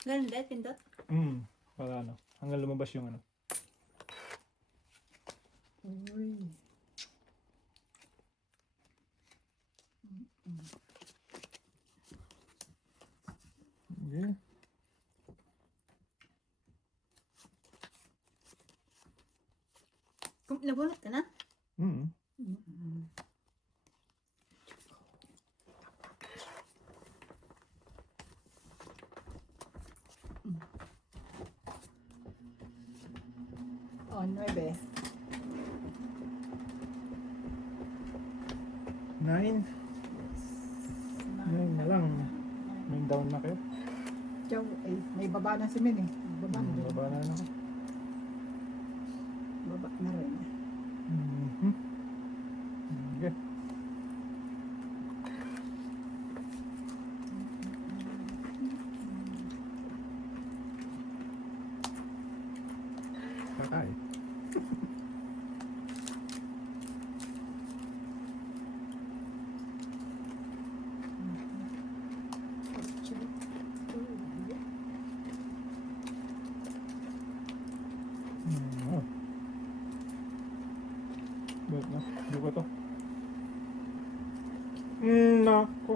Ganun din, pindot. Para ano. Hanggang lumabas yung ano. Uy. Okay. Nabunot ka na? Mm. Oh, 9. 9. 9 na lang. 9 down na kayo. Diyaw, ay, may baba na si Min eh. Baba na rin. Baba na ako. Baba na rin. Okay. Kakay. Oh. Ba't na? Di ba to? Nako.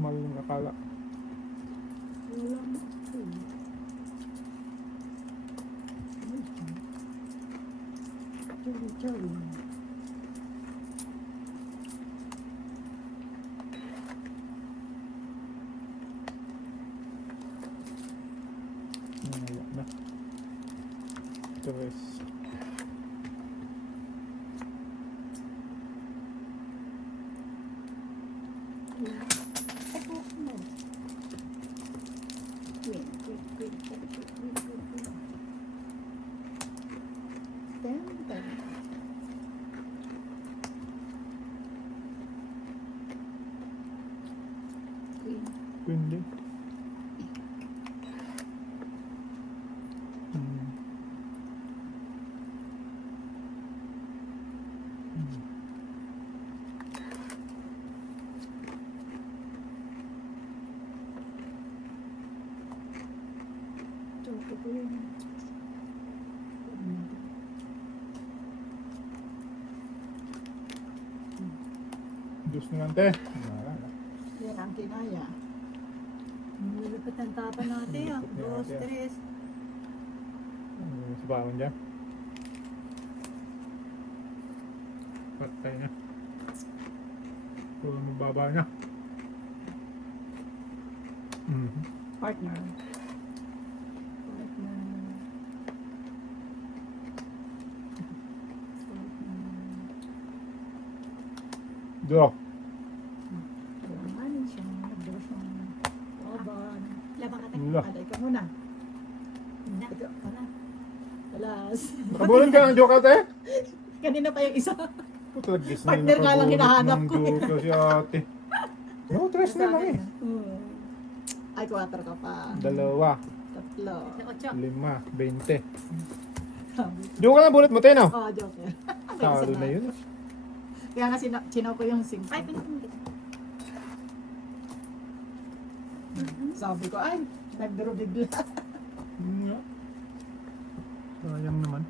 Maling akala. Wala na. Chow. Wala na. Tres. Queen din. Diyos na lang, te. Yan ang kinaya. Nilipat ang tapa natin ah. 2, 3. Sa bawang dyan. Patay na. Puro mababa na. Partner. Draw. Ano siya? Nagdaw siyang laban. Labang ka Wala. Aday ka muna. Na. Wala. Alas. Nakabulan ka ng joke ate? Kanina pa yung isa. Putragis na Partner nga lang hinahanap ko. ng joke si ate. No, tres na lang eh. Ay, 4 ka pa. 2, 3. 8. 5, 20. Joke ka na bulit mo, te, no? Oh, joker. Talo na yun. Kaya nga sinaw ko yung 5. Ay, pinapindot. Sabi ko, ay, nagdaro bigla. Nga. Sayang naman.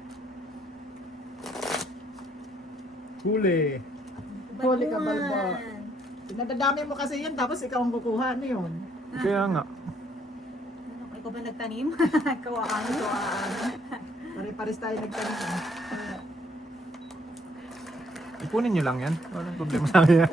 Huli. Huli ka, balbo. Pinadadami mo kasi yun, tapos ikaw ang kukuha. Ano yun? Kaya nga. Ano, ikaw ba nagtanim? Kawaan. Pare-pares tayo nagtanong. Ipunin nyo lang yan. Walang problema sa akin yan.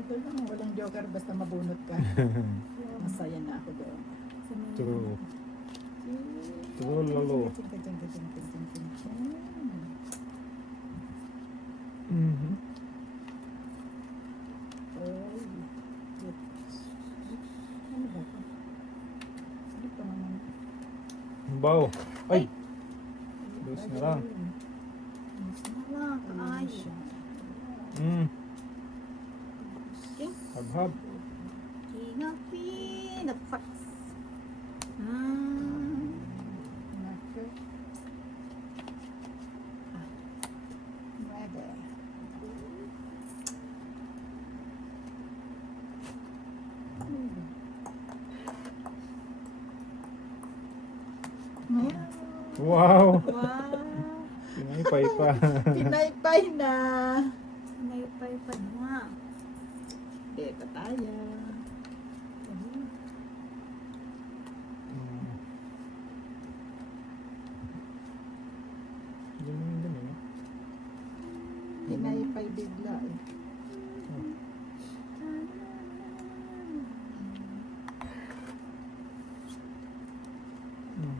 Okay lang, walang joker basta mabunot ka. Masaya na ako doon. True. True, lolo. Mhm. Ano ba ito? Ano pa naman? Baw. Ay. Dos na lang. Wala, kaayos. Okay. Hab-hab. King of Queen of Hearts. Wow! Wow. Pinaypay pa. Pinaypay na. May pa nga. Eh, pataya. Mm. Dumi, no? Pinaypay bigla eh.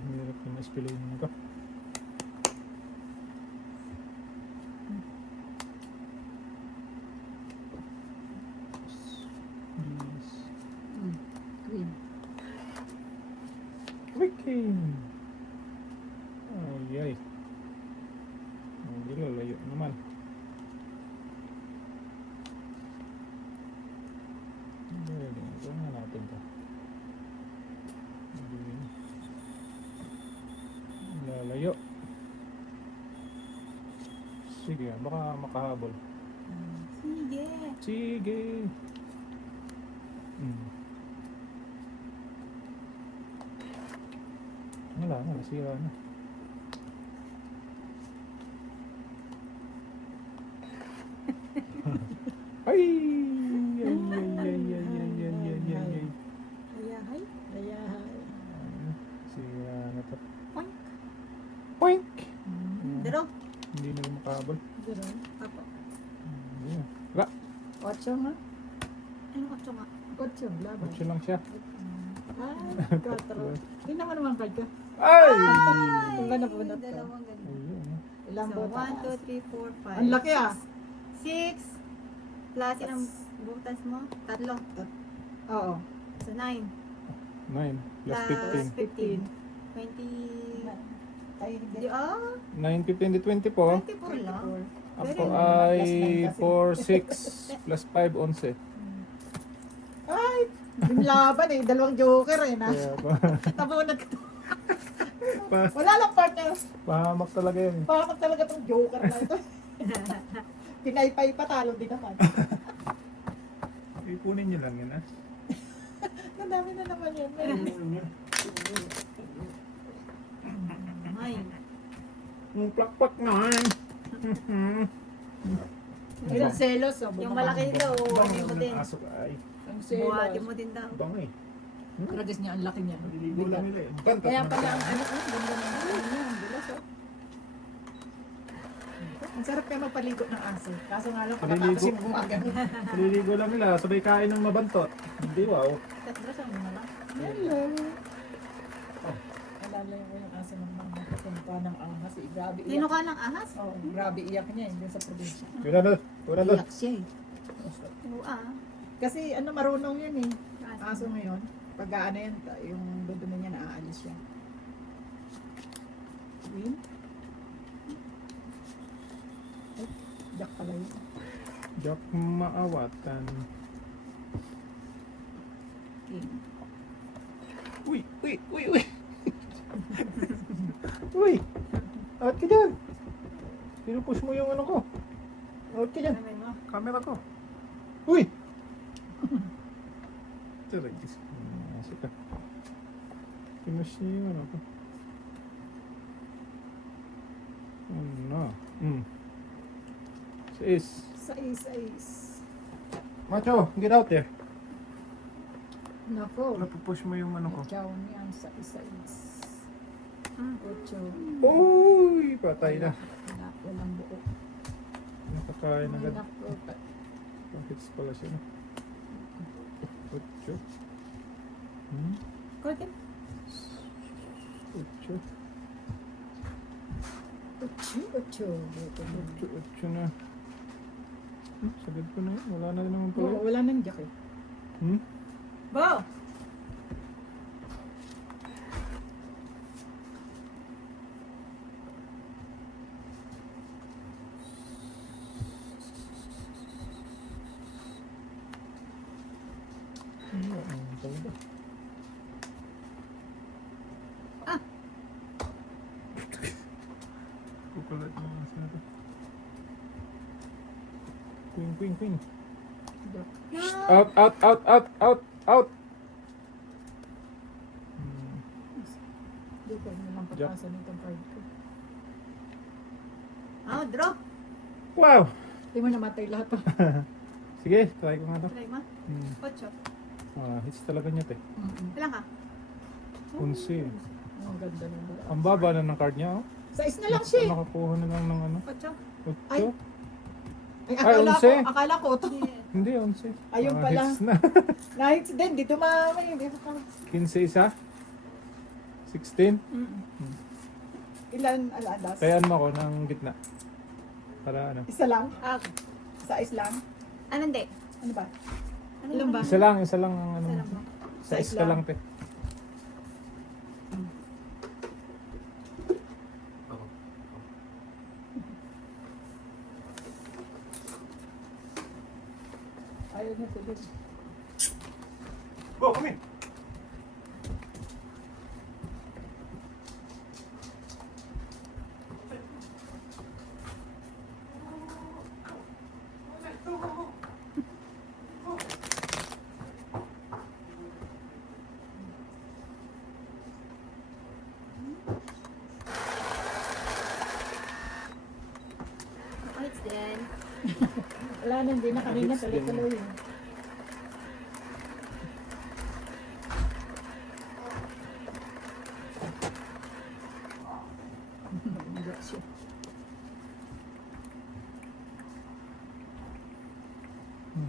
Hirap yung na-spilin mo ito. Queen. Wiking! Ay, ay. Hindi lalayo naman. Ito nga natin ito. Lalayo. Sige, baka makahabol. Sige. Sige! Wala na, nasira na. Ay! Ay, ay, ay, ay, ay, ay, ay, ay, ay. Ayahay. Ayahay. Sira na to. Poink. Poink! Dalaw. Hindi na makahabol. Dito. Apo. Hindi na. Wala. 8 nga. Ano ka nga? 8 laban. Option lang siya. Ah, 4. Hindi naman card ka. Ay! Wala na po na to. Dalawang ganun. Ayun. Ilang So, butas? 1, 2, 3, 4, 5. Ang laki ah. 6. Plus ilang butas mo? 3. Oo. So, 9. 9 plus Plus 15. 15. 20. Ay, Di, 9, 15, di 24. 24 lang. Ako ay 4, 6 plus 5, 11. Ay! Yung laban eh. Dalawang joker eh na. Kaya pa. Tabunag ka. Pa- Wala lang partner. Pahamak talaga yun. Bakit talaga tong joker na ito? Pinaypay pa talo din naman. Ipunin nyo lang yun, ha? Nadami na naman yan. Ay. Yung plak-plak na, eh. Yung selos. Yung malaki daw, buhatin mo din. Aso ay. Ang Buhatin selos. mo din daw. Bang eh. Ragis niya, ang laki niya. Naliligo lang nila eh. Tantas Kaya na pala siya. ang ano, ganda na ang bilas oh. Ang sarap kaya magpaligo ng aso. Kaso nga lang, pagkatapos Paliligo. yung gumagano. Naliligo lang nila. Sabay kain ng mabantot. Hindi, wow. Tatlo sa mga lang. Hello. Alala ko yung aso ng mga kapunta ng ahas. Eh, grabe Sino iyak. ka lang ahas? Oh, grabe iyak niya yun sa probinsya. Yun na doon. Yun na doon. Iyak siya eh. Oo Kasi ano, marunong yun eh. Aso. Aso ngayon, pag ano yan, yung dudumi niya naaalis siya. Win? Ay, Jack pala yun. Jack maawatan. King. Uy! Uy! Uy! Uy! Uy! Out ka dyan! Pinupush mo yung ano ko. Out ka dyan. Ano mo? Camera ko. Uy! Taragis. Nasa ka. Pinush niya yung ano ko. Ano? Sais. Sais. Macho, get out there. Nako. Napupush mo yung ano ko. Chow niyan sa sais. Ocho. Uy! Patay na. Wala, walang buo. Nakakain agad. Nako. Bakits pala siya. No? Ocho. Korten. Ocho. Ocho. Ocho na. Sagad ko na yun. Wala na rin naman pala. Oo, wala nang jack eh. Bo! Talaga. Kukulat na lang sila to. Queen, queen, queen. Jack. Out, out, out, out, out, out! Di ko nalang Jack. papasa nitong card ko. Oh, draw. Wow! Hindi mo namatay lahat. Sige, try ko nga to. Try mo. Hmm. 8. Hits talaga niya, te. Ilan ka? 11. Ang ganda ng bala. Ang baba na ng card niya, oh. Size na lang siya. Nakakuha na lang ng ano. 8. 'Ay. 8. Ay, Ay, akala ko to. Hindi, 11. Ayun Mga pala. hits na. Nights din, dito mamay. 15 isa. 16. Ilan aladas? Tayaan mo ako ng gitna. Para ano. Isa lang? Ah, Size lang? ano hindi? Ano ba? Ano Ilan ba? Isa lang ang ano. Isa lang ba? Sa Size isa lang, lang. te. Ayaw niya tuloy. Go, come in. Hits din. Wala na, hindi na kanina. Hits din. Tuloy-tuloy.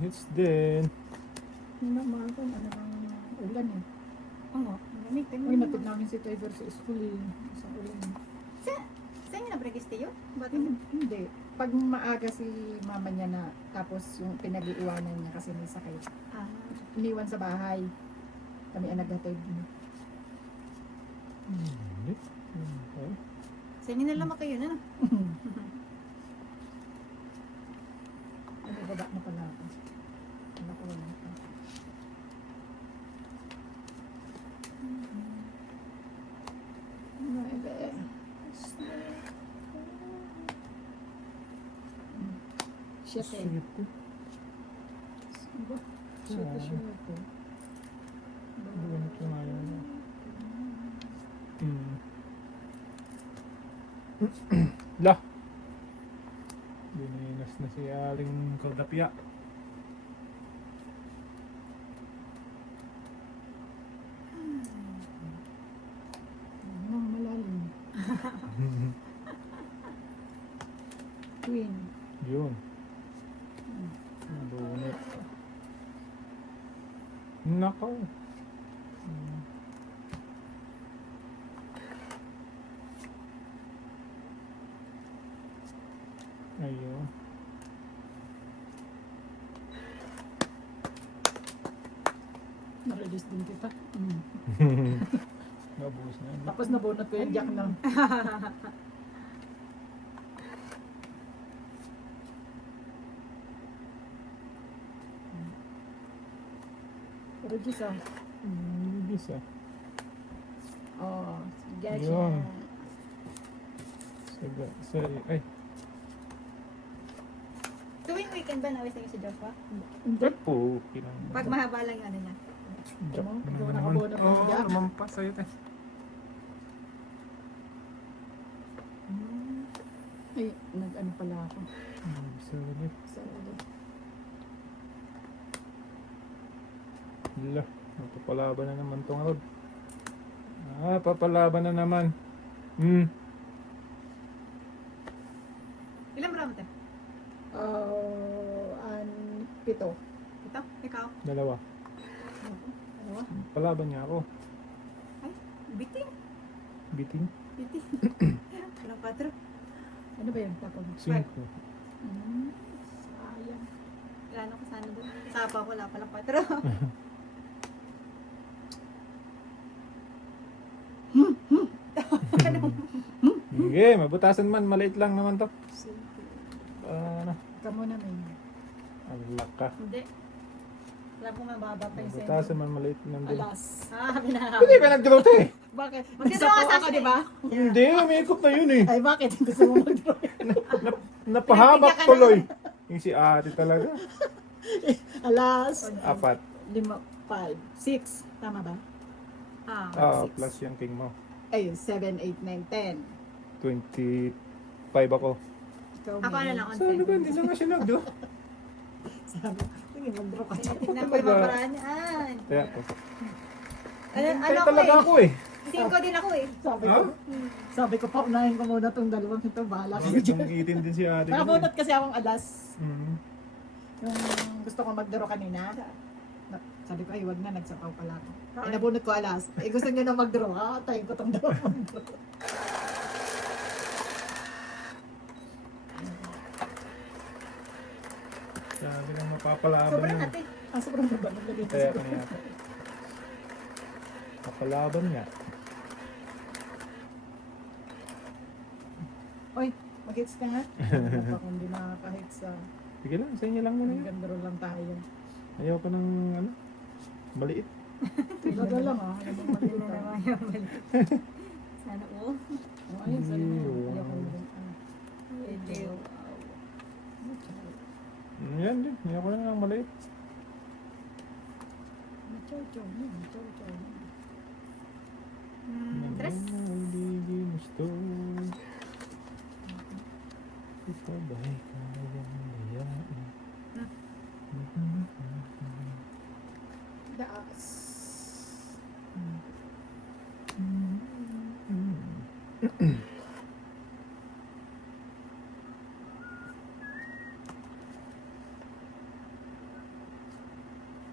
Hits din. Hindi naman ako. Ano bang ulan eh. Oo. Malamig. Uy, natid namin si Tiger sa school eh. Isang ulan. Saan niya na-breakiste yun? Ba't Hindi. Pag maaga si mama niya na, tapos yung pinag-iiwanan niya kasi may sakit. Ah, Iniwan sa bahay. Kami ang naghatid. Hindi. Okay. sa inyo na lang kayo na. Nagababa na pala ako. Ano ko wala pa. Nueve. Siete. Siete. Ba? Siete, siete. Doon ito na yun. Lah. Bininas na si Aling Kaldapia. Ano, malalim. Queen. Yun. Nabunot. Nakaw. Ayun. Na-release din kita. Nabuhos na yun. Tapos nabunot ko yung jack ng... Pero Diyos ah. Ibis ah. Oh, gotcha. Yun. Ay. Tuwing weekend ba nawis na si Joshua? Hindi. Po. Pinang. Pag mahaba lang yung ano niya. Jack Ano? na Ikaw naman. nakabunot ng Oo, jack? naman pa sa'yo tayo. Ay, nag-ano pala ako. Sorry. Sorry. Lah, papalaban na naman tong road. Papalaban na naman. Ilang round te? Pito. Ito? Ikaw? Dalawa. Dalawa? Palaban niya ako. Ay, biting. Biting. Biting. Ilang 4? Ano ba yun? Tapos. 5. Sayang. Wala na ko sana doon. Sapa ko, wala palang 4. Sige, mabutasan man. Maliit lang naman to. Ano? Kamu na may. Alak ka. Hindi. Alam ko mababa pa yung Mabutasan man maliit lang din. Alas. Ah, binahaba. Hindi ka nag-draw to eh. Bakit? Magsasawa Nagsapo ka ako, siya di ba? Hindi, umikot na yun eh. Ay, bakit? Gusto mo mag-draw? Napahamak Pinagbigyan ka tuloy. Yung si ate talaga. Alas. 4. 5, 6. Tama ba? Ah, Plus yung king mo. Ayun, 7, 8, 9, 10. 25 ako. Ikaw, Ako May. na lang, Sabi ko, consent. hindi na nga siya nag-do. Sabi, sige, mag-draw ka. Tingnan ko yung mga paraan yan. Kaya po. Ano Hintay ako talaga eh. ako eh. 5 din ako eh. Sabi ko, paunahin ko muna tong dalawang ito. Bahala kayo Bakit dyan. nangitin din si ate? Nakabunot kasi akong alas. Mm. Yung gusto ko mag-draw kanina. Sabi ko, ay, wag na, nagsapaw pala ako. Bakit? Ay, nabunot ko alas. Eh, gusto niyo na mag-draw. Tayo ko tong dalawang mag-draw. Sabi lang mapapalaban Sobrang yun. ate. Sobrang baba. Naglagay ko Kaya sa kanya. Papalaban nga. Oy, mag-hits ka nga. Baka hindi nakaka-hits sa Sige lang, sa inyo lang muna yun. gandro lang tayo. Ayaw ko ng ano, maliit. Talaga lang ah. Ano bang Hindi maliit na ah? naman yung mali. Sana all. Oh, ayun, sorry na yun. Ayaw ko rin. Medyo. Yan din, ayaw ko na ng maliit. Chow-chow. Chow-chow. Tres. Hindi gusto. Ipabay ka yung Das.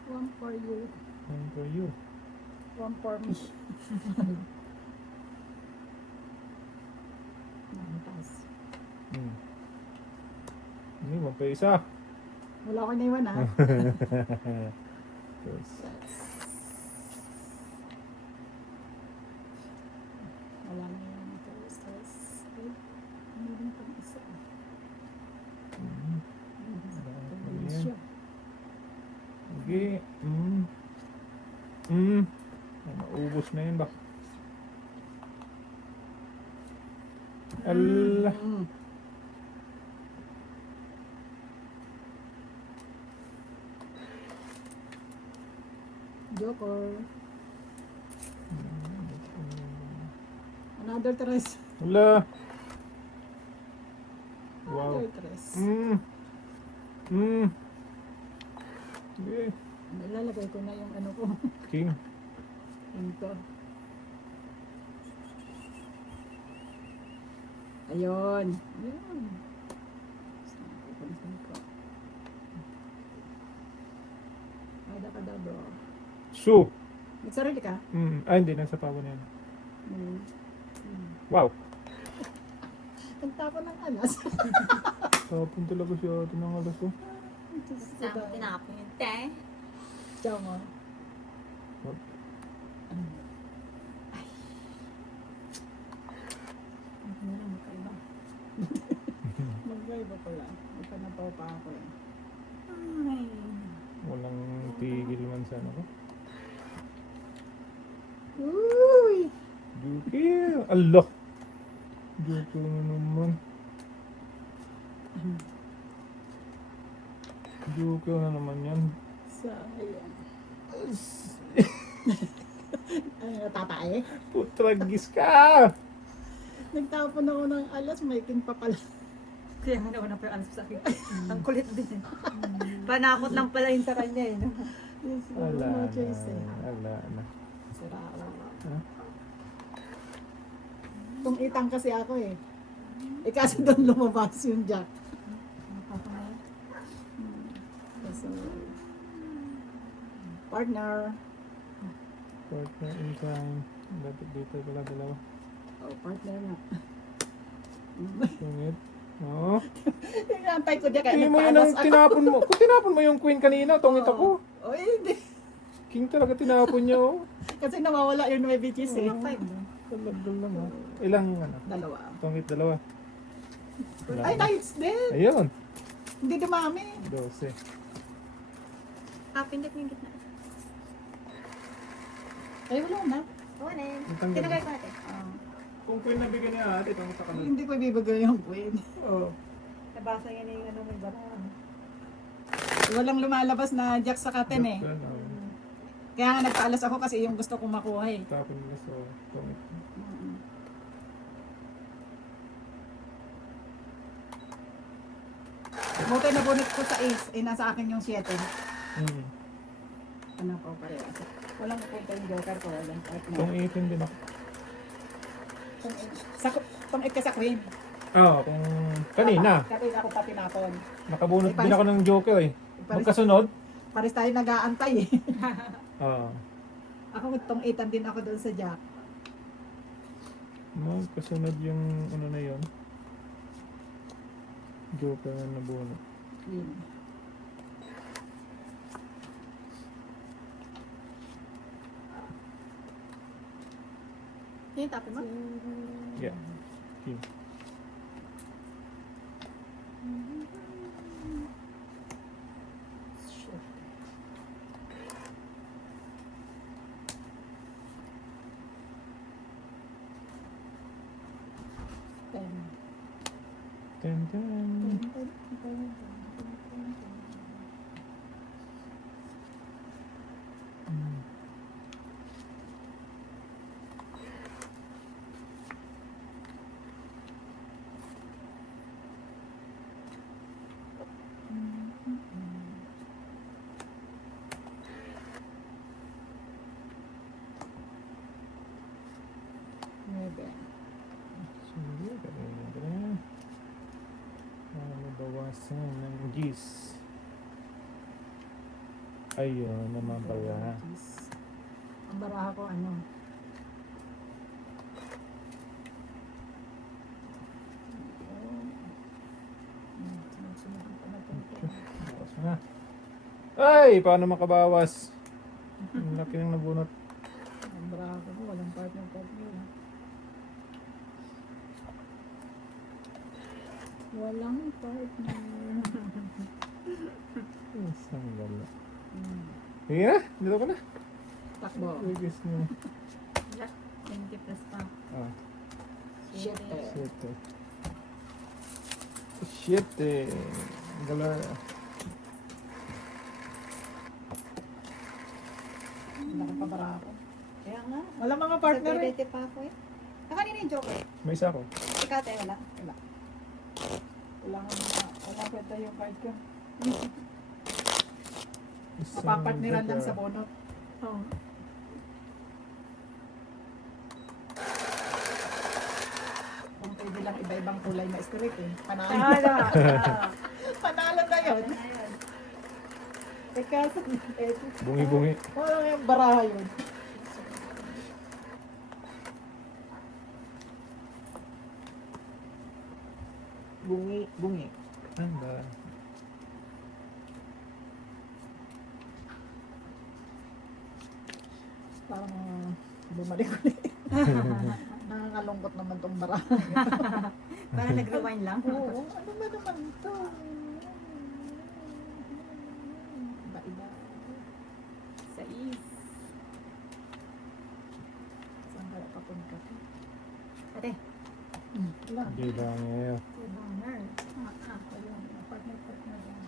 One for you. And for you. One for me. Nantas. Hindi mo pa isa. Wala ko naiwan ha. Yes. Wala na yung stress. Meron pang isa. Mm. Tumingin siya. Okay. Naubos na yun ba? Allah. Joker. Another tres. Wala. Wow. Another tres. Okay. Nilalagay ko na yung ano ko. King. Ito. Ayun. Ayun. Pupuntahan ko. Ada ka daw, bro. So. Nagsarili ka? Hindi. Nasa pawa na yan. Hmm. Wow. Nagtapon ng alas. Tapon talaga siya ito ng alas ko. Saan ko tinapon yun? Te. Ciao mo. Ano na lang magkaiba. Mag-drive ako lang. Magpanapaw pa ako eh. Ay. Walang tigil man sa ano ko. Uy! Juki. Allah. Juki na naman. Juki na naman yan. Sayang. Ano natatae? Putragis ka! Nagtapon ako ng alas, may king pa pala. Kaya nga naman pa yung alas sa akin. Ang kulit din eh. Panakot lang pala yun sa kanya eh. No? Wala No na. choice eh. Wala na. Sira ako. Huh? Kung itang kasi ako eh. Eh kasi doon lumabas yung jack. So, partner. Partner in crime. Dapat dito pala dalawa. Oh, partner na. Sungit. Oo. Inaantay ko dyan kaya Hindi mo yun ang nagpaalas ako. tinapon mo. Kung tinapon mo yung queen kanina, tongit ako. Oh, hindi. King talaga tinapon niya. Oh. Kasi nawawala yung 9 bitches eh. Talaga lang ah. Ilang ano? Dalawa. Tongit dalawa. Wala Ay, na. nice din. Ayun. Hindi dumami. 12. Pindot yung gitna. Ay, wala na. Oo na yun. Itang Tinagay ko natin. Kung queen nabigyan niya ate, tongit ka na. Hindi ko ibibigay yung queen. Oo. Nabasa yan yung ano may barahan. Walang lumalabas na jack sa katen eh. Yan, oh. Kaya nga nagpaalas ako kasi yung gusto kong makuha eh. Tapon nila so tongit. Buti nabunot ko sa ace. Eh, nasa akin yung 7. Hmm. Ano po parehas. Walang punta yung joker ko. Walang partner. Kung 18 din ako. Tong 8 ka sa queen. Oo, kung kanina. Kapit ako pa tinapon. Nakabunot Ay, din ako ng joker eh. Magkasunod? Pares tayo nag-aantay eh. Oo. Ako tong 8 din ako doon sa jack. Magkasunod yung ano na yun. Joker na nabunot. Queen. Yung tapin mo? Yeah. King. Shit. Ten. Dun, dun. Hmm. Nueve. Sige, kanina ka na. Para mabawasan ng gis. Ayun, naman pala. Ang baraha ko ano? Bawas na. Ay! Paano makabawas? Ang laki ng nabunot. Ang baraha ko walang partner. Walang partner. Isang gala. Sige na, dito ka na. Takbo. Regis mo. 20 plus pa. Ah, Shit eh. shit eh. Shit eh. Gala. Nakapabara ako. Kaya nga. Walang mga partner eh. Sa pa ako eh. Kanina yung joker. May isa ko. Ikaw tayo wala. Wala kwenta yung card ko. Isang Mapapartneran lang gala. sa bonot. Oo. Kung pwede lang iba-ibang kulay na streak eh. Panalo. Tala. Panalo na yun. Ayun. Teka, Bungi-bungi. walang yung baraha yun. Bungi. Anda. Parang bumalik ulit. Nakakalungkot naman tong baraha. Parang nag-rewind lang. Oo, ano ba naman to? Iba-iba. Sa is. Saan ka papunta? Ate. Wala. Hindi lang ngayon. Si Bonner. Ayun, partner yan.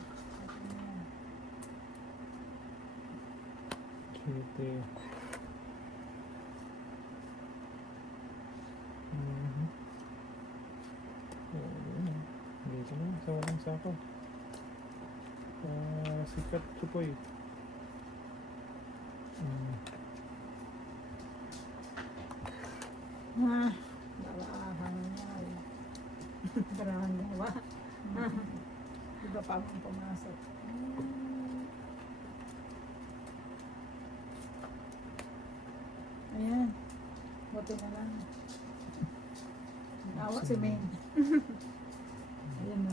Shit eh. Mhm. Ayun. Dito na, sa walang sako. Sikat chupoy. Ah, barahan yan. Barahan gawa. Iba pa akong pumasok. Ayan. Buti na lang. Nawa si Maine. Ayan na.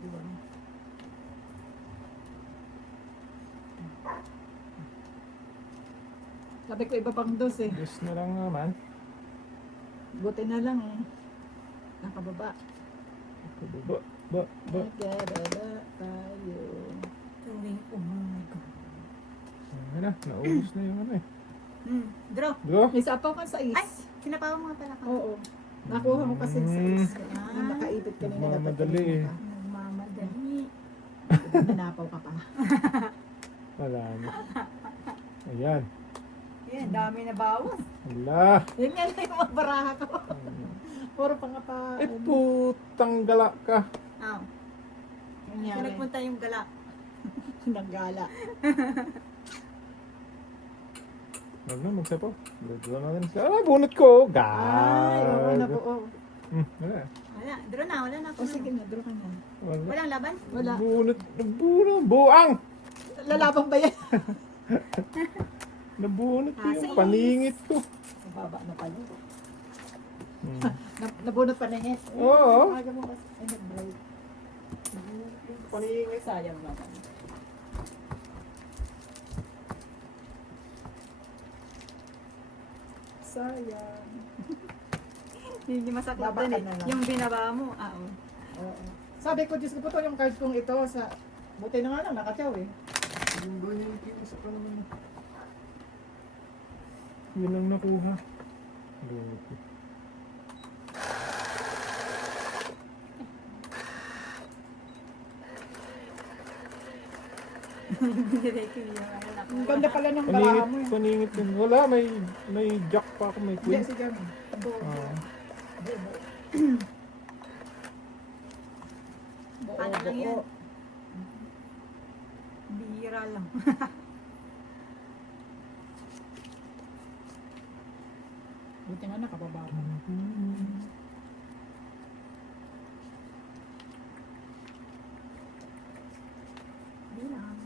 Diba? Sabi ko iba pang dos eh. Yes na lang naman. Buti na lang eh. Nakababa. Ba, ba. Nagkababa tayo. Tuwing umaga. Ayun na, naubos na yung ano eh. Draw. Draw? May sapaw ka sa is. Ay! Sinapawa mo nga pala ka. Oo. Nakuha mo kasi sa is. Ah. Yung nakaibit kanina. dapat Nagmamadali kanina eh. ka. Nagmamadali. Nanapaw ka pa. Wala na. Ayan. Yan, dami na bawas. Wala. Yun nga lang yung mga baraha ko. Puro pa nga pa. Eh putang gala ka. Ah. Nangyari. Nagpunta yung gala. Naggala. Huwag na, magsapaw. Draw natin siya. Ah, bunot ko! Ay, oo na po. Gago. Wala. Wala, draw na, wala na ako. O sige na, draw ka na. Wala. Walang laban? Wala. Bunot. Buang! Lalabang ba yan? Nabunot ko yung Sige. paningit ko. Mababa na pala. Hmm. Nabunot pa na niya. Oo. Aga mo kasi. Ay, nag-break. Paningit. Sayang naman. Sayang. Hindi masakit Baba doon ka eh. na lang. Yung binaba mo, oo. Oo. Sabi ko, Diyos ko po to, yung card kong ito sa... Buti na nga lang, nakatyaw eh. Yung ganyan yung sa kanina. Yun ang nakuha. Bunot ko. Direct yung ano na. Ang ganda pala ng baraha Paningit, mo eh. paningit yun. Wala, may jack pa ako, may Hindi, queen. sige. Ah. Paano lang yan? Bihira lang. Buti nga nakababa pa. Bilang.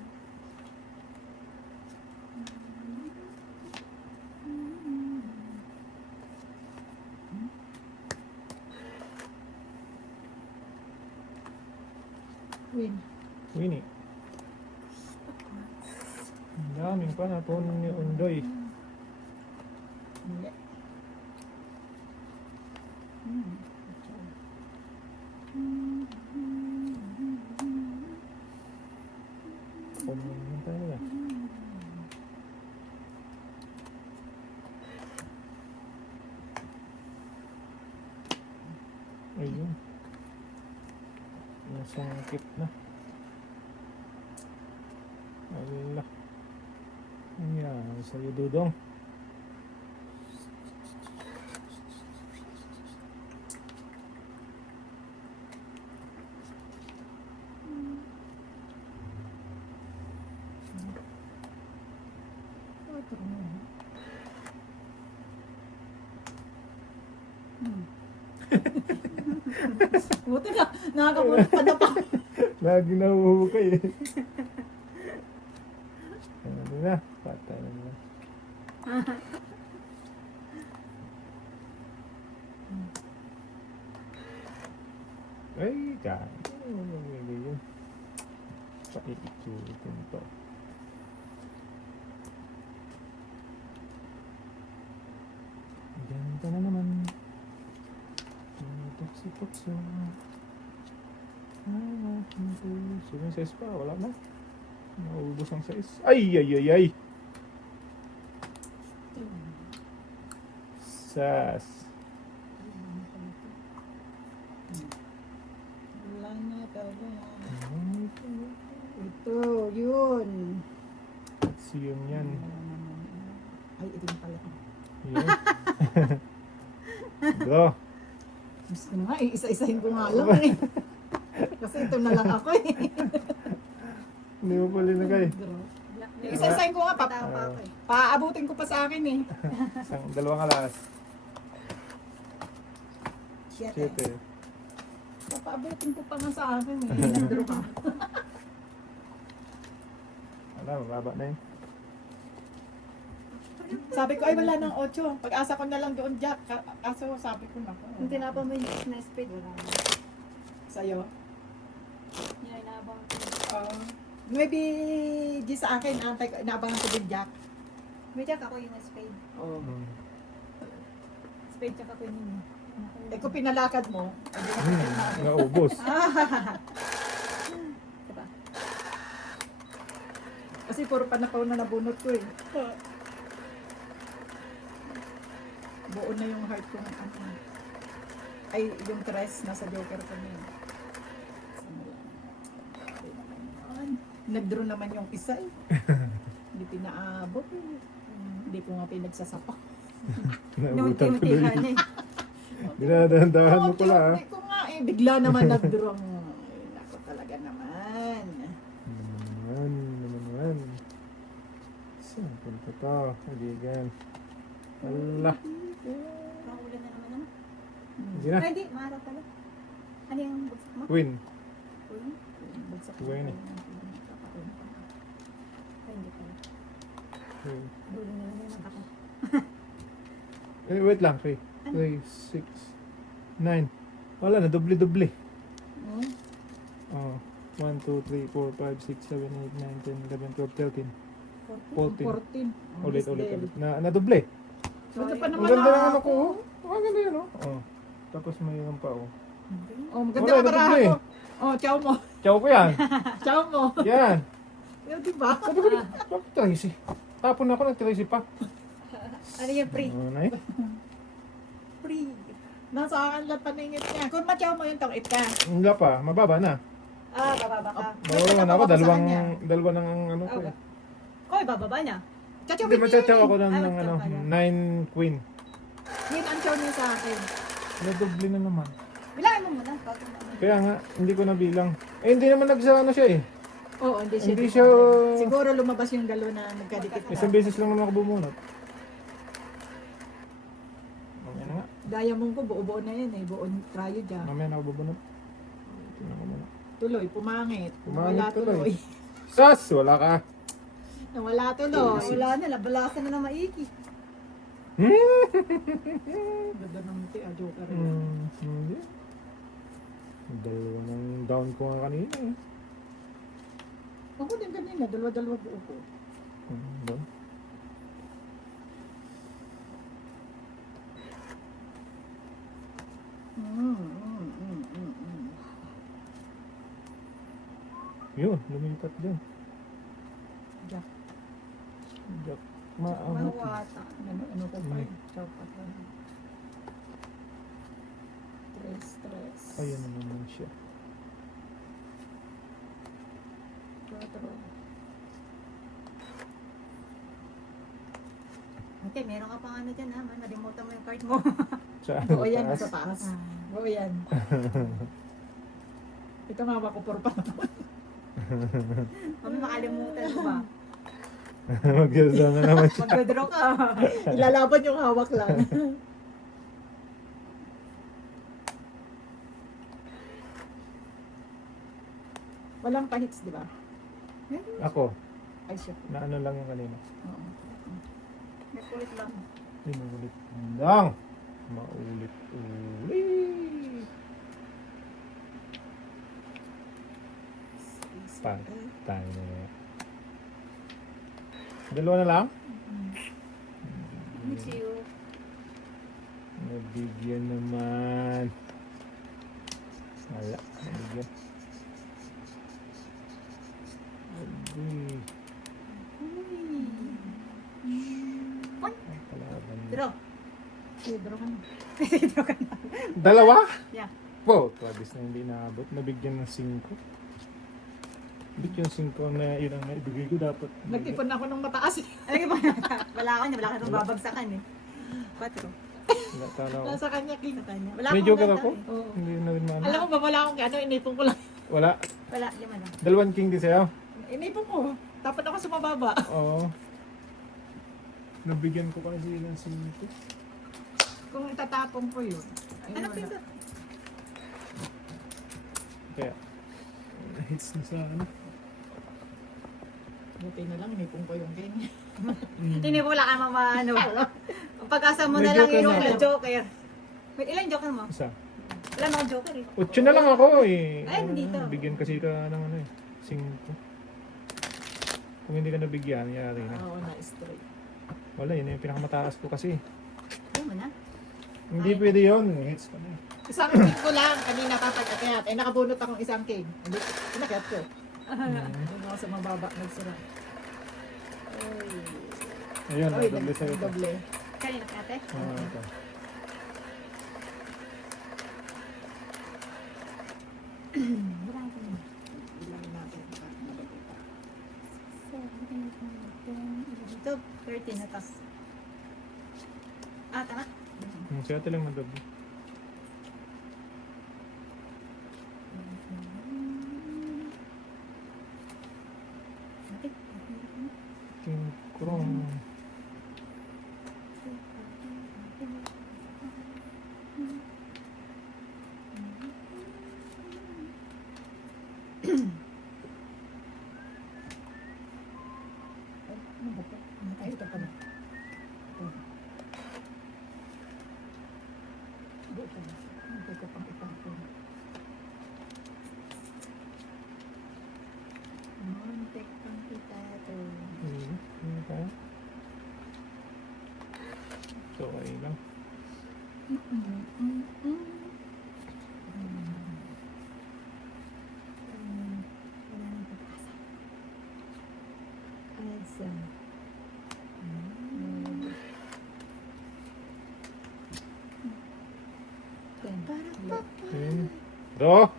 Win. Winnie. Ang daming pa na ni Undoy. Hindi. Pumunta tayo. Ayun. Nasangkit na. Ala. Ayan, sa'yo Dudong. Buti na, nakakabunot pa na pa. Lagi nahuhukay eh. Ano na, patay na na. Ay, kaya. Ano yun? Paiikutin to. Ganda na naman. Tukso-tukso. Sino yung size pa? Wala na. Naubos ang size. Ay, ay, ay, ay. Sas. Wala na talaga. Ito, yun. Siyong yan. Ay, ito yung pala. Yun. Go. Gusto ko nga, isa-isahin ko nga lang eh. Kasi ito na lang ako eh. Hindi mo pa linagay. Isa-isahin ko nga, Tao pa ako eh. paabutin ko pa sa akin eh. Dalawang alas. Shit. Siyete. Paabutin ko pa nga sa akin eh. Nandro ka. Wala, mababa na yun. Sabi ko, ay wala nang 8. Pag-asa ko na lang doon, Jack. Kaso sabi ko na. Kung tinapon mo yung na speed, wala na. Sa'yo. Yun ay naabang ko. Maybe di sa akin, inaabangan ko din Jack. May jack ako yung spade. Oh. Spade tsaka queen yun. Eh kung pinalakad mo, Naubos. Diba? kasi puro panapaw na nabunot ko eh. Buo na yung heart ko ng ano. Ay, yung tres, nasa joker ko na yun. Nag-draw naman yung isa eh. Hindi pinaabot eh. Hindi ko nga pinagsasapa. Nabutan ko Nunti-untihan na eh. Dinadahan mo pala ah. Hindi ko nga eh. Bigla naman nag-draw. Ay, nako talaga naman. Ito, kaibigan. Ala. Makulan na naman ano? Hindi na. Ay, di. Maharap pala. Ano yung bugsak mo? Queen. Uy. Bagsak Buhay na. Ay, hindi pala. Queen. Dulo na naman ang ako. Eh, wait lang. 3, 6, 9. Wala na, doble-doble. Hmm? Oh. 1, 2, 3, 4, 5, 6, 7, 8, 9, 10, 11, 12, 13. 14. 14. Ulit, ulit, ulit. Na doble. Ganda pa Ang naman ganda ng ah. ano ko. Oh. Ang ganda yun, oh. Oh. Tapos may yung pa, oh. Oh, maganda Wala, ka para doble. ako. Oh, chow mo. Chow ko yan. Chow mo. Yan. Yung diba? Bakit Tracy? Tapon ako ng Tracy pa. Ano yung free? Oh, nay. Free. Nasa akin lang paningit niya. Kung ma-chow mo yung tong ka. Hindi pa, mababa na. Ah, bababa ka. Bababa na ako, dalawa ng ano ko. Okay. eh. Koy, bababa niya. Chachow Hindi, matsatsaw ako ng, Ay, ng ano, magtsatsaw 9 queen. Yun ang chow niya sa akin. Nadoble na naman. Bilangin mo muna. Bago naman. Kaya nga, hindi ko nabilang. Eh, hindi naman ano siya eh. Oo, hindi siya. Hindi siya... Siguro lumabas yung galo na nagkadikit na. Isang beses lang naman ako bumunot. Mamaya na nga. Diamond ko, buo-buo na yan eh. Buo trayo dyan. Mamaya na ako bubunot. Tingnan ko muna. Tuloy, pumangit. Pumangit Nawala tuloy. tuloy. Sas! Wala ka. Nawala tuloy. Wala na, labalasan na ng maiki. Ganda ng muti, joker. Hindi. Dalawa ng down ko nga kanina eh. Ako din kanina, dalawa-dalawa buo ko. Doon. Yun, lumipat dyan. Jack. Jack. Maangat. Mawata. Ano ko pa Mm. yun? Chow pa pa. Stress. Ayun na naman siya. 4. Okay, meron ka pang ano dyan ha. Nalimutan mo yung card mo. Saan? Oo yan, Taas? nasa taas. Oo yan. Ito nga ko por pa. Kami makalimutan mo ba? Magdasal na naman siya. Mag-withdraw ka. Ilalaban yung hawak lang. Walang pahits, di ba? Ako, Ay, siya. na ano lang yung kanina. Oo. May kulit lang. Inulit lang. Maulit-ulit. Patay na yan. Dalawa na lang? Miss you. Nabigyan naman. Wala. Nabigyan. Abi. Kalaban. Draw. Pedro ka na. Draw ka na. Dalawa? Yeah. Po, trabis na hindi naabot. Nabigyan ng 5. Bit yung 5 na yun ang naibigay ko dapat. Nagtipon ako ng mataas. Alam mo ba? Wala ka niya. Wala ka nang babagsakan eh. 4. Wala, tala ko. Nasa kanya, King. Sa kanya. Wala May akong joker ganda ako? eh. Oo. Hindi na rin maano. Alam mo ba, wala akong gano'n, inipon ko lang. Wala. Wala, yung ano. Dalawang king din sa'yo? Inipon ko. Dapat ako sumababa. Oo. Nabigyan ko kasi ng 5. Kung itatapon ko yun. Ay, Ano wala. pindot? Kaya, hits na sa ano. Buti na lang, inipon ko yung King. Hindi mo wala ka mamano. Ang pag-asa mo May na lang joker yung na. joker. Wait, ilan joker mo? Isa. Wala na akong joker eh. 8 na lang ako eh. Ay, dito. Bigyan kasi ka ng ano eh. 5. Kung hindi ka nabigyan, yari na. Oo, na-straight. Wala, yun yung pinakamataas ko kasi. Ayaw mo na. Hindi pwede yun. Hits ka na. Isang king ko lang, kanina kapag-akyat. Ay, nakabunot akong isang king. Hindi, pinakyat ko. Doon ako sa mababa, nagsira. Ayun, Oy, doble sa'yo ito. doble. Kanina ka ate? Ito. Wala ka na. Ilan natin. 7, 8, 9, 10, 11, 13 na to. Ah, tama? Si ate lang madoble. Ate, King Krong. Ito, okay lang. Wala nang pag-asa. Asa. Okay. Do!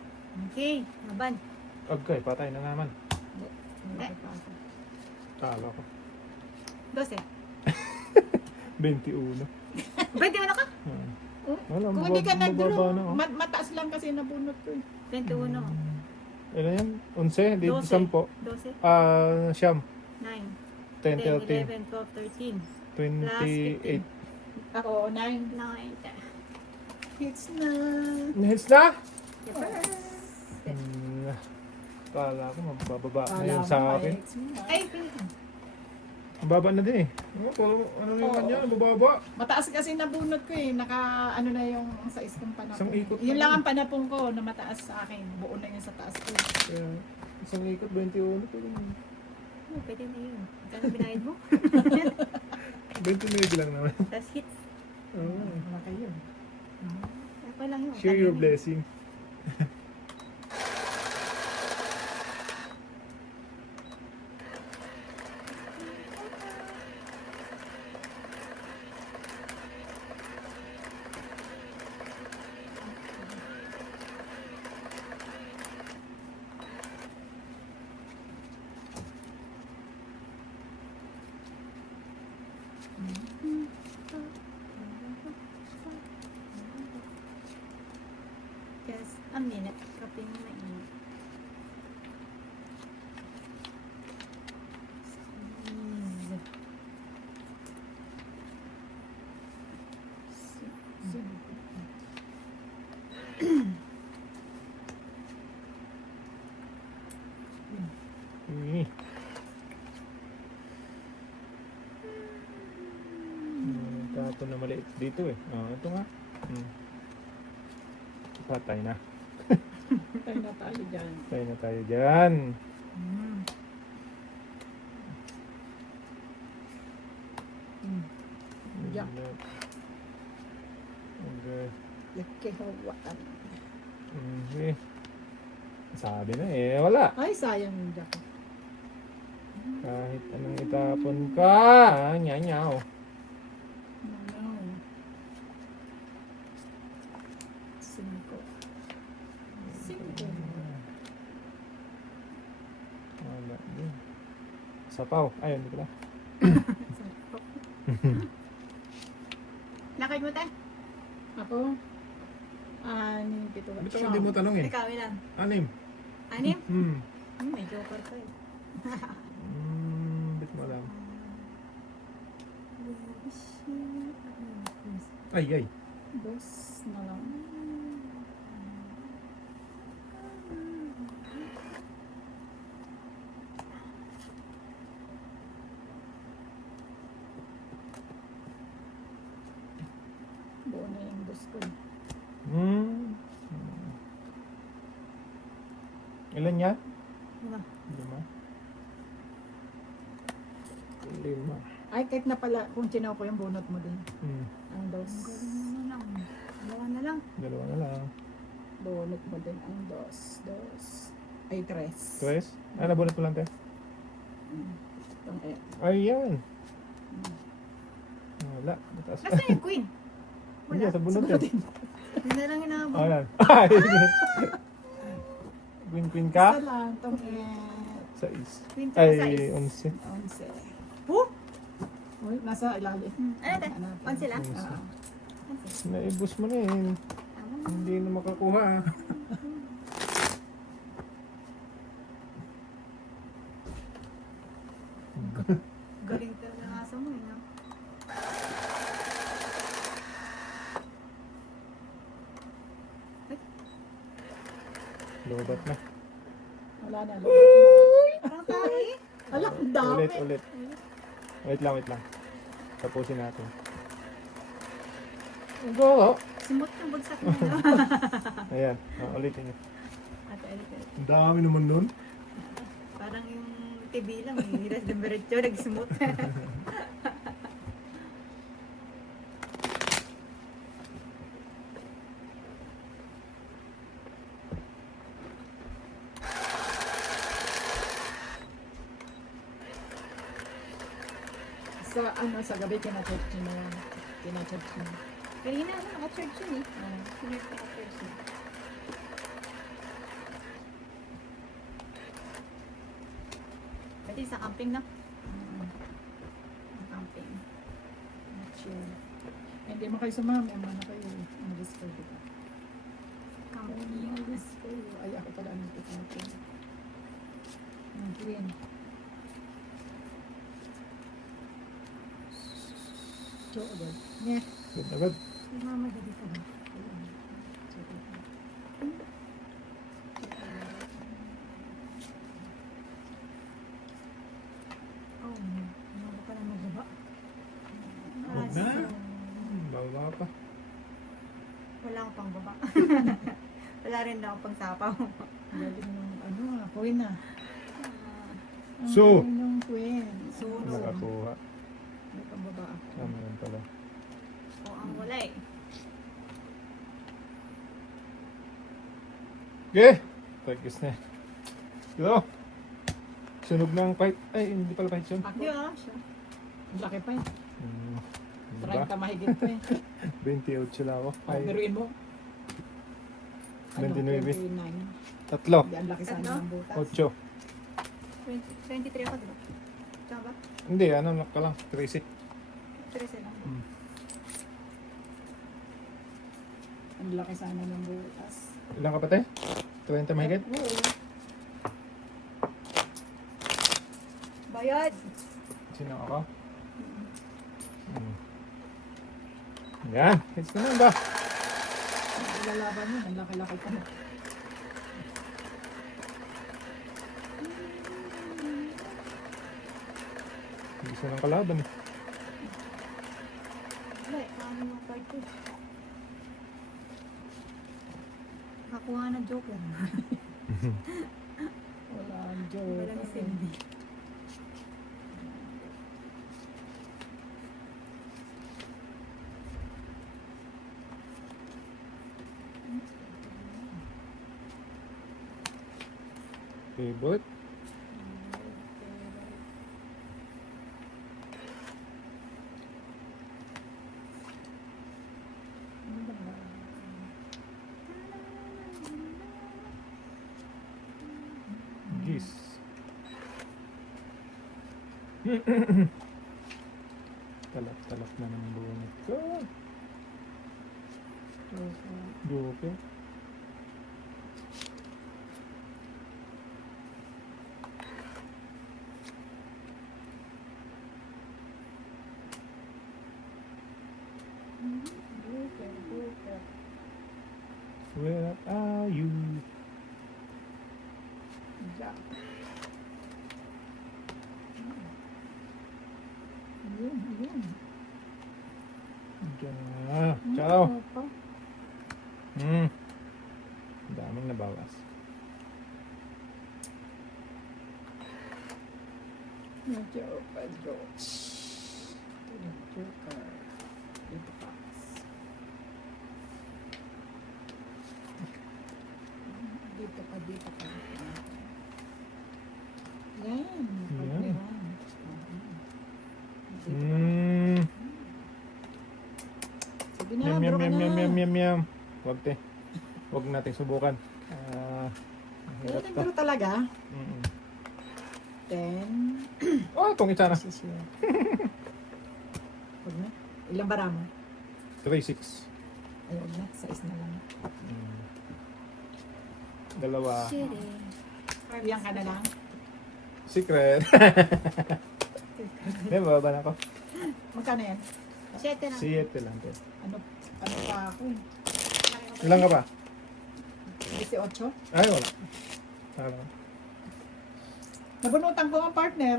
Okay, laban. Okay, patay na naman. Talo ko. 12. 21. Pwede mo na ka? Wala, Kung hindi ka mababa nag-draw, na, oh. mataas lang kasi nabunot ko eh. 21. Ilan yan? 11? Di 12. 10. 12. Siyam. 9. 10, 13, 11, 12, 13. 28. Ako, 9. 9. It's na. Hits na? Yes. Kala ko mabababa na yun sa akin. Ay, pili ka. Ang baba na din eh. Ano na yung kanya? Mababa. Mataas kasi nabunot ko eh. Ano na yung sa iskong panapong. Isang ikot Yun pa lang yun. ang panapong ko na mataas sa akin. Buo na yun sa taas ko. Kaya, isang ikot, 21. Oh, pwede na yun. Kano binayad mo? 29 lang naman. Tapos hits. Oo. Malaki yun. Okay lang yun. Share your blessing. Just a minute. Kaping mainit. Squeeze. Ini. Tato na maliit dito eh. Ito nga. Patay na. Tayo na tayo dyan. Patay na tayo dyan. Yeah. Okay. Nagkihawatan. Okay. Sabi na eh. Wala. Ay, sayang yung jacket. Kahit anong itapon ka. Nyanyaw. No. 5. 5. Wala din. Sapaw. Ayun, dito lang. Lakad mo, te. Ako? 6, 7, Bito hindi mo tanong eh. Ikaw, ilan? 6. 6? May joker pa eh. Bit mo lang. Ay, ay. 2 na lang. Buo na yung 2 ko. Ilan yan? Diba? 5. 5. Ay, kahit na pala, kung chinaw ko yung bunot mo din. Ang 2. Ang galing mo na lang. Dalawa na lang. Dalawa na lang. Bunot mo din ang 2. Ay, 3. Tres? Ah, nabunot mo lang tayo. Itong Ay, yan. Wala. Mataas pa. Nasaan yung queen? Hindi, Wala. sa bunot yan. Hindi na lang inaabot. Ah, yan. Ay! Queen ka? Isa lang, itong 6. Queen to sa Ay, is. 11. 11. Oh! Uy, nasa ilalim. Ano te? On sila? Oo. Naibos mo na yun. Hindi na makakuha. Galing talaga ng asa mo eh. No? Lobat na. Wala na. Parang tayo. Ala, ang dami. Ulit. Wait lang. Tapusin natin. Go! Simot yung bagsak mo. No? Ayan, ulitin nyo. Ate, ate. Ang dami naman nun. Parang yung TV lang eh. Hiras de Merecho, nag-smooth. sa gabi, kinachurch niya na yan. Kinachurch niya. Kanina, naka-church yun eh. Ah. Sinip naka-church yun. Pwede sa camping na. Sa camping. Chill. Hindi mo kayo sumama, may na kayo. Ang gusto ko dito. Camping. Ang gusto ko. Ay, ako pala ang gusto ko. Ang clean. So, agad. Yeah. Good na good. Si mama gabi ka ba? Oh, mama pa na magbaba. Huwag na. Baba pa. Wala akong pang baba. Wala rin ako pang sapaw. Galing ng queen na. So. Ng queen. Suno. Nakakuha. May pambaba ako. Tama yan pala. O ang wala eh. Okay. Practice na. Ito. Sunog ng fight. Ay, hindi pala fight yun. Ako, Hindi ah, siya. ang laki pa eh. Diba? 30 mahigit pa eh. 28 lang ako. Ay, Biruin mo. 29. 29. Tatlo. Hindi, ang laki sana ng butas. 8. 23 ako, diba? Tama ba? Hindi, ano ka lang. 36. 13 lang. Ang laki sana ng butas. Ilang ka pa tayo? 20 mahigit? Oo. Bayad! Sino ako? Yan. Hits naman ba? Ang lalaban yun, ang laki-laki pa. Hindi siya ng kalaban eh. Wala eh, paano yung card ko? Nakakuha ng joker. Wala ang joke. Wala ni Cindy. Favorite? Gis. Talap-talap na ng bunot ko. Joke. Where are you? Ayun, ayun. Diyan na. Ciao. Ano pa? Ang daming nabawas. Medyo pa George. Joker. Dito pa. Dito pa, dito pa. Yan. Pagmeran. Sige na, Yum, yum, draw ka yum, na. yum, yum, yum, yum. Huwag te. Huwag natin subukan. Pero Hirap to. nagdaro talaga. 10. Oh, itong isa na. Huwag na. Ilang bara mo? 3-6. Ay, huwag na. 6 na lang. Dalawa. Yan ka na lang. Secret. Di ba, ba na ako? Magkano yan? 7 na. 7 lang. te. Ano pa ako eh? Ilan ka ba? 18? Ay, wala. Tama. Nabunutan ko ang partner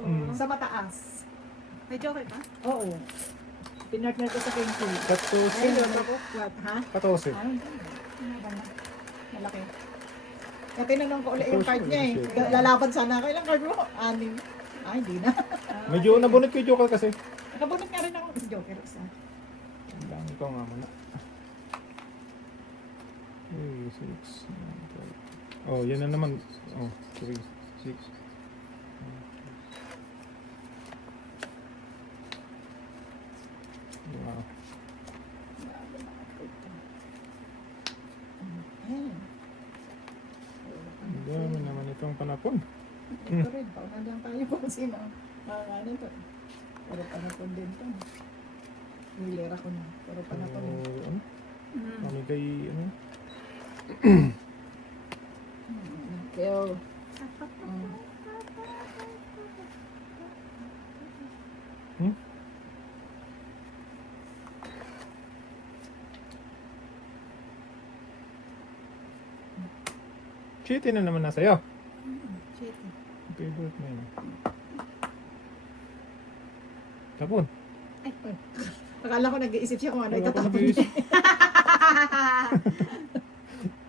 Mm. sa mataas. May joker ka? Oo. Pinartner ko sa King Queen. 14. Ayun, ako. What? Ha? 14. Ay, malaki. Kaya tinanong ko ulit yung card niya eh. Lalaban sana ako. Ilang card mo? 6. Ay, di na. Medyo nabunot ko yung joker kasi. Nakabunot nga rin ako sa Joker isa. Ang dami ko nga muna. 3, 6, 9, 12. Oh, yan na naman. Oh, 3, 6. Wow. Ayan. Ang dami naman itong panapon. Ito rin, pauna lang tayo kung sino. Ano ito? Pero panapon din ito. Nilera ko na. Pero panapon din. Ano? Kami kay, ano? Kaya, Hmm? Chitty na naman nasa iyo. Shit. Favorite mo yun. Tapon. akala ko nag-iisip siya kung ano Wala ko itatapon nag-iisip. niya.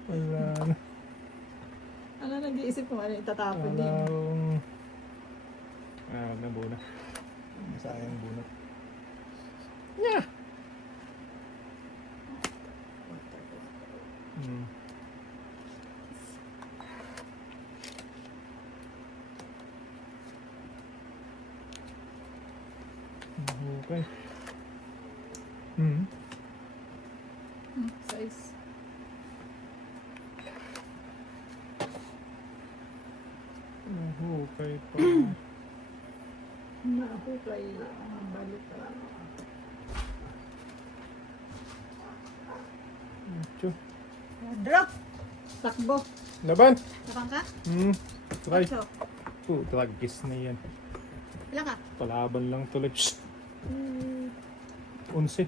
Wala na. Ano nag-iisip kung ano itatapon Wala niya. akong... wag na bunot. Sayang bunot. Yeah! Hmm. Okay. Hmm. Size. Okay pa. Mahukay. Balik pa. Ito. Drop! Takbo. Laban! Tapang ka? Hmm. Try. Ocho. Tragis na yan. Ilan ka? Palaban lang tuloy. Psst. 11.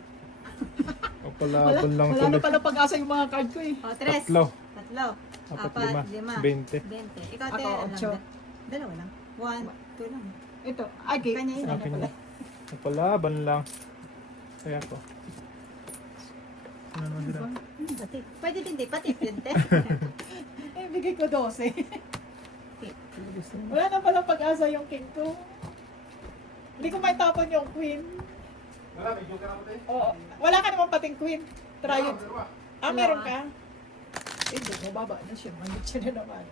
O Wala, palaban lang wala na tuloy. pala pag-asa yung mga card ko eh. O, tres. Tatlo. Tatlo. Apat, lima. 20. 20. Ikaw, Ako, te, ano ocho. lang? Dalawa lang. 1, 2 lang. Ito. Okay. Kanya yun. Akin na. O palaban lang. Kaya ko. Ano naman sila? Pati. Pwede din, di. Pati yun, te. Eh, bigay ko 12. Wala na pala pag-asa yung king ko. Hindi ko may tapon yung queen. Wala, may joker ako tayo. Oo. Wala ka naman pating queen. Try it. Ah, meron ka? Hindi, mababa na siya. Manit siya na naman.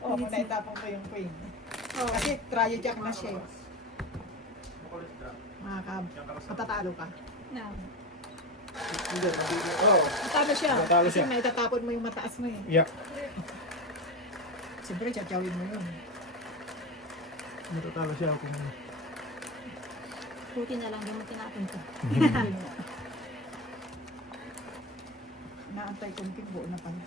Oo, kung naitapon ko yung queen. Kasi try jack na siya. Matatalo ka. No. Hindi, oh. Matalo siya. Matalo Kasi siya. naitatapon mo yung mataas mo eh. Yeah. Siyempre, tsatsawin mo yun. Matatalo siya kung Puti na lang, di mo tinapon ko. Naantay kong kimbo na pala.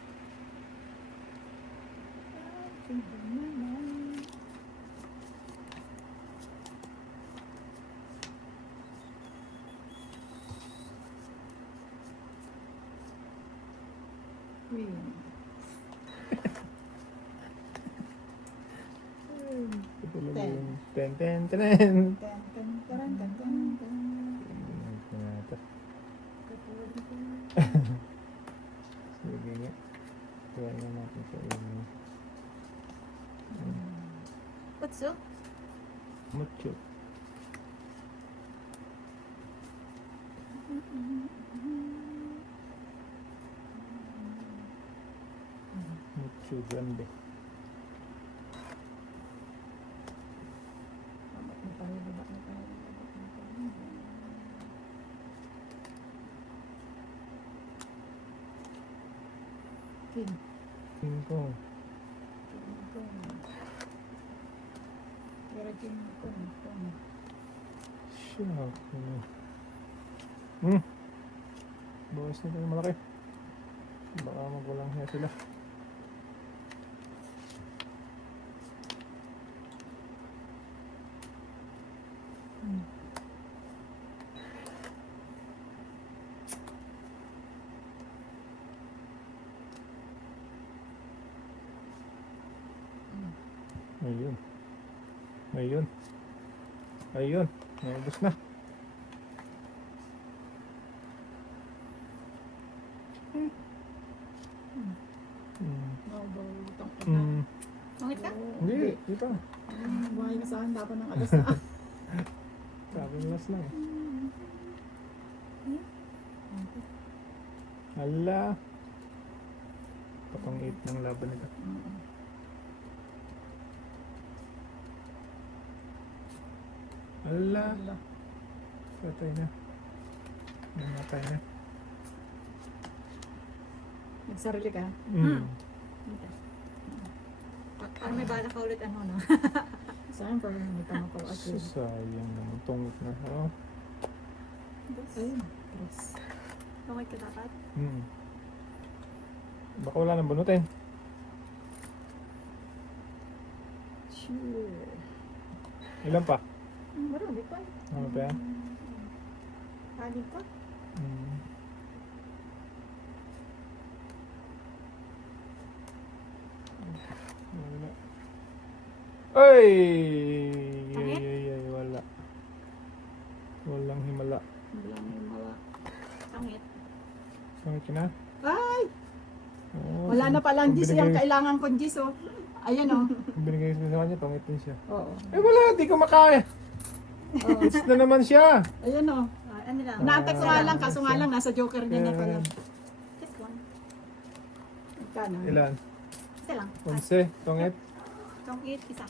Queen. ito talaga Ten. yung ten. Tan, tan, taran, tan, tan, tan. Sige nga. Try na natin sa inyo. Utso? Mucho. Mucho grande. King. King Kong. Pero king kong. Shock. Hmm. Bawas na tayo malaki. Baka magulang niya sila. Ayun. Ayun. Ayun. Naubos na. Mabawitang Mangit ka? Hindi, di pa. Buhay na saan, dapat ng alas na. Sabi mo last lang. Hala. Patong 8 ng laban nito. Hala. Patay na. Namatay na. Nagsarili ka? Mm. Parang may bala ka ulit ano na. Saan pa may pamataw at yun? Sayang naman. Tungit na. Oh. Ayun. Tres. Tungit ka dapat. Baka wala nang bunutin. Sure. Ilan pa? Marami pa. Ano pa yan? Anim pa. Mm. Wala. Ay! Pangit? Ay, wala. Walang himala. Wala na yung mga... Tungit. Sangit ka na? Ay! Oo, Wala na palang kung Gis yung kailangan kong Gis, oh. Ayan, oh. Kung binigay sa kanya, pangit din siya. Oo. Eh wala, di ko makaya. Oo. Hits na naman siya. Ayan, oh. Ano lang. Naantay ko nga lang, kaso nga lang, nasa Joker din ako lang. Just one. Magkano? Ilan? Isa lang. 11, tongit. Tungit, isa.